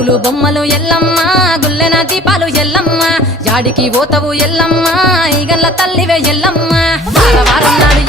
గాజులు బొమ్మలు ఎల్లమ్మ గుల్లెన దీపాలు ఎల్లమ్మ జాడికి పోతవు ఎల్లమ్మ ఈగల్ల తల్లివే ఎల్లమ్మ వారం నాడు